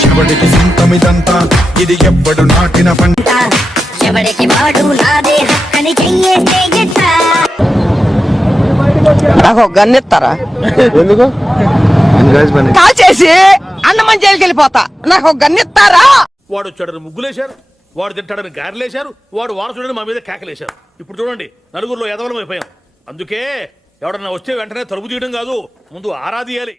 శివుడికి సొంతమిదంతా, ఇది ఎవ్వడు నాటిన పంట. శివుడికి వాడు నాదే హక్కని చెయ్యేస్తే ఎట్టా? నాకు గన్నెత్తారా? ఎందుకు కాల్ చేసి అన్నమని జైలుకి వెళ్ళిపోతా. నాకు గన్నెత్తారా? వాడు వచ్చాడని ముగ్గులేశారు, వాడు తింటాడని గారెలేశారు, వాడు వారసుడని మా మీద కేకలేశారు. ఇప్పుడు చూడండి, నలుగురిలో ఎదవలం అయిపోయాం. అందుకే ఎవడన్నా వస్తే వెంటనే తలుపు తీయడం కాదు, ముందు ఆరాధీయాలి.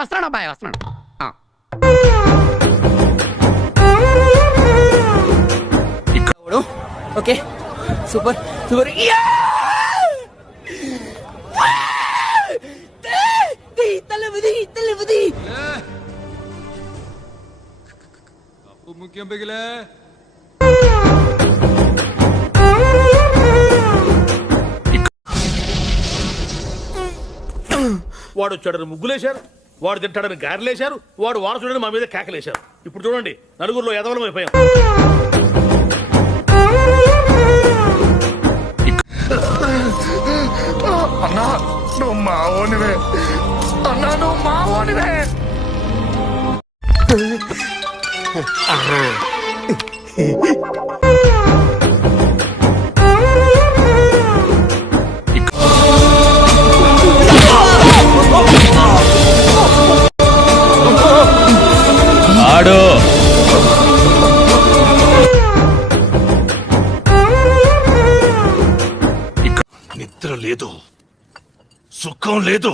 వస్తున్నాడు అబ్బాయి, వస్తున్నాడు. Okay, super super. ముఖ్యం పిగిలే. వాడు వచ్చాడని ముగ్గులేశారు, వాడు తింటాడని గారెలేశారు, వాడు వారసుడని మా మీద కేకలేశారు. ఇప్పుడు చూడండి, నలుగురిలో ఎదవలం అయిపోయాం. అన్నా నువ్వు మావోనివే, అన్నా నువ్వు మావోనివే. ఆడు నిద్ర లేదు, సుఖం లేదు,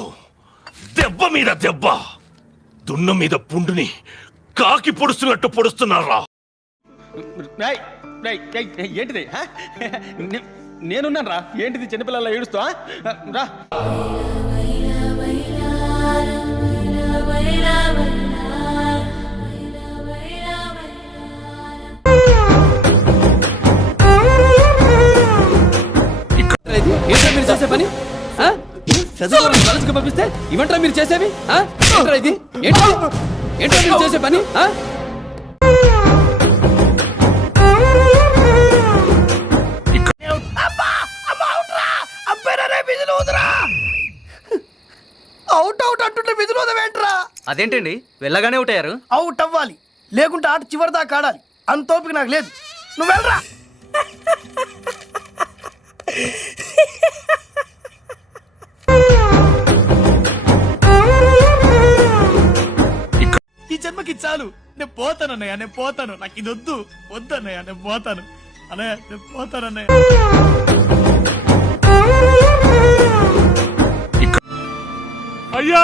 దెబ్బ మీద దెబ్బ, దున్న మీద పుండుని కాకి పొడుస్తున్నట్టు పొడుస్తున్నారా? ఏంటిది? నేనున్నాను రా. ఏంటిది చిన్నపిల్లల ఏడుస్తా రా. మీరు చేసే పని చదువు పంపిస్తే ఇవంటా మీరు చేసేవి? ఇది ఏంటో మీరు చేసే పని? అవుట్ అవుట్ అంటుంటే విధులు వదవేంట్రా? అదేంటండి వెళ్ళగానే అవుట్ అయ్యారు? అవుట్ అవ్వాలి, లేకుంటే ఆట చివరి దాకా ఆడాలి. అంత ఓపిక నాకు లేదు. నువ్వు వెళ్ళరా. ఈ జన్మకి చాలు, నేను పోతాను అన్నయ్య, నేను పోతాను. నాకు ఇది వద్దు, వద్దు అన్నయ్య, నేను పోతాను అన్నయ్య, నేను పోతాను అన్నయ్య. అయ్యా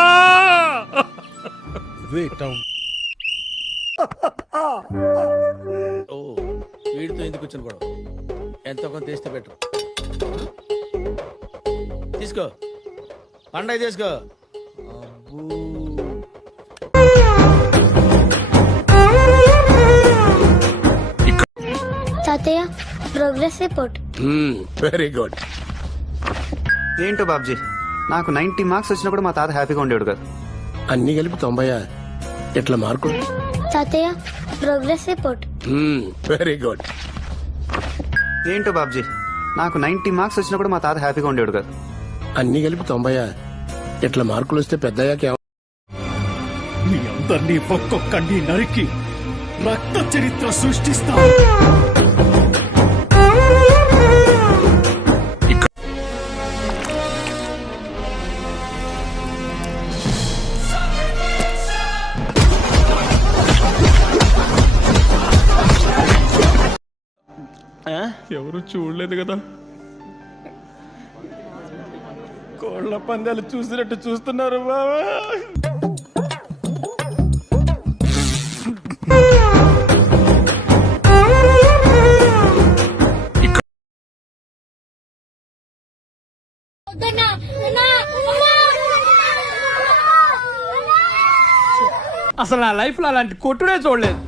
వీడితో ఎందుకు వచ్చిన గొడవ? ఎంతో కొంత తీస్తే బెటర్. తీసుకో, పండగ తీసుకో. తాతయ్య, ప్రోగ్రెస్ రిపోర్ట్. Very good. ఏంటో బాబ్జీ, నాకు 90 మార్క్స్ వచ్చినా కూడా మా తాత హ్యాపీగా ఉండేవాడు కదా. అన్ని కలిపి 90 ఎట్లా మార్కులు? తాతయ్య, ప్రోగ్రెస్ రిపోర్ట్. Very good. ఏంటో బాబ్జీ, నాకు 90 మార్క్స్ వచ్చినా కూడా మా తాత హ్యాపీగా ఉండేవాడు కదా. అన్ని కలిపి 90 ఎట్లా మార్కులు వస్తే పెద్దయ్యాక మీ అందరినీ ఒక్కొక్కడిని నరికి రక్త చరిత్ర సృష్టిస్తా. ఎవరు చూడలేదు కదా. కోళ్ల పందాలు చూసినట్టు చూస్తున్నారు బాబా. అసలు నా లైఫ్ లో అలాంటి కొట్టుడే చూడలేదు.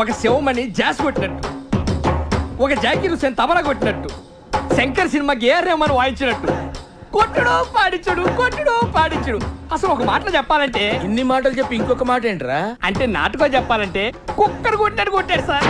ఒక శివమణి జాస్ కొట్టినట్టు, ఒక జాకీర్ హుస్సేన్ తబలా కొట్టినట్టు, శంకర్ సినిమాకి ఏఆర్ రెహమాన్ వాయించినట్టు కొట్టుడు పాడించుడు. అసలు ఒక మాటలో చెప్పాలంటే, ఇన్ని మాటలు చెప్పి ఇంకొక మాట ఏంట్రా? అంటే నాటుకో చెప్పాలంటే కుక్కర్ కొట్టాడు సార్.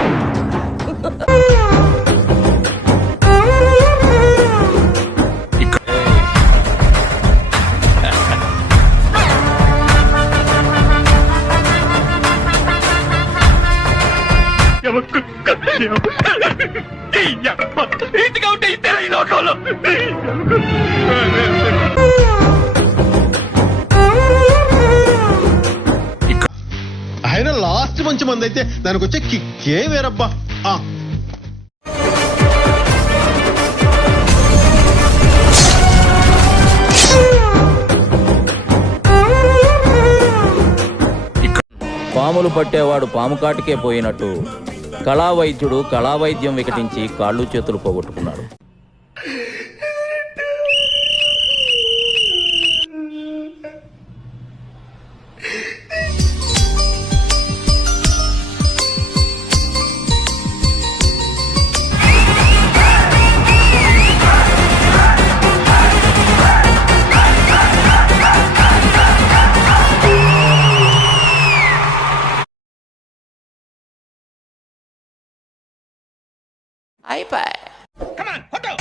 ఆయన లాస్ట్ మంచి మంది అయితే దానికి వచ్చే కిక్కే వేరబ్బా. పాములు పట్టేవాడు పాము కాటికే పోయినట్టు కళావైద్యుడు కళావైద్యం వికటించి కాళ్ళు చేతులు పోగొట్టుకున్నాడు. Come on, hot dog.